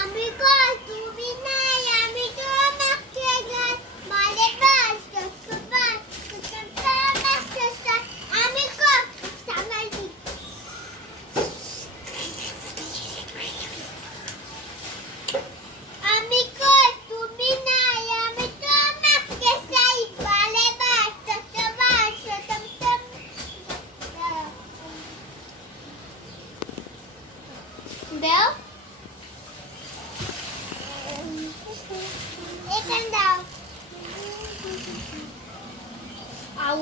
আমি কই তুমি নাই আমি তো মাকে গায় মালে বাস তো বাস তো আমি কই সামালি আমি কই তুমি নাই আমি তো মাকে চাই মালে বাস তো বাস দাও এখান দাও আউ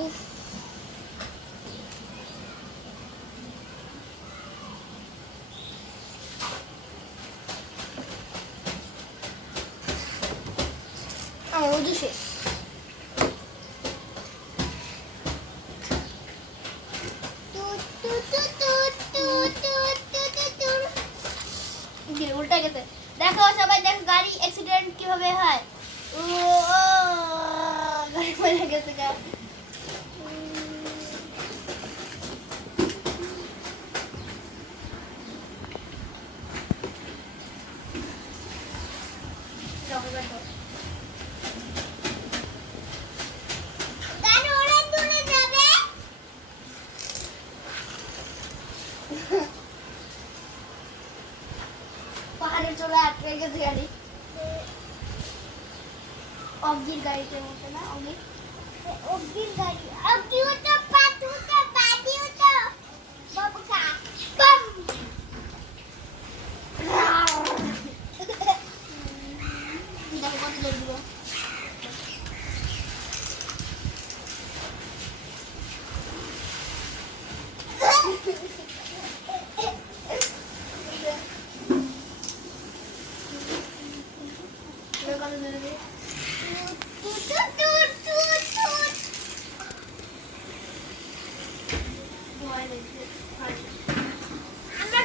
আমার ওজু শেষ উল্টা গেছে দেখো সবাই দেখো গাড়ি অ্যাক্সিডেন্ট কিভাবে হয় ও গাড়ি পড়ে গেছে গা পাহাড়ের চূড়ায় আটকে গেছে গাড়ি অগ্নির গাড়িতে মতো না অগ্নির গাড়ি অগ্নি তো পাতু তো বাদিও তো বাবুকা কম দেখো কত লাগবে আমরা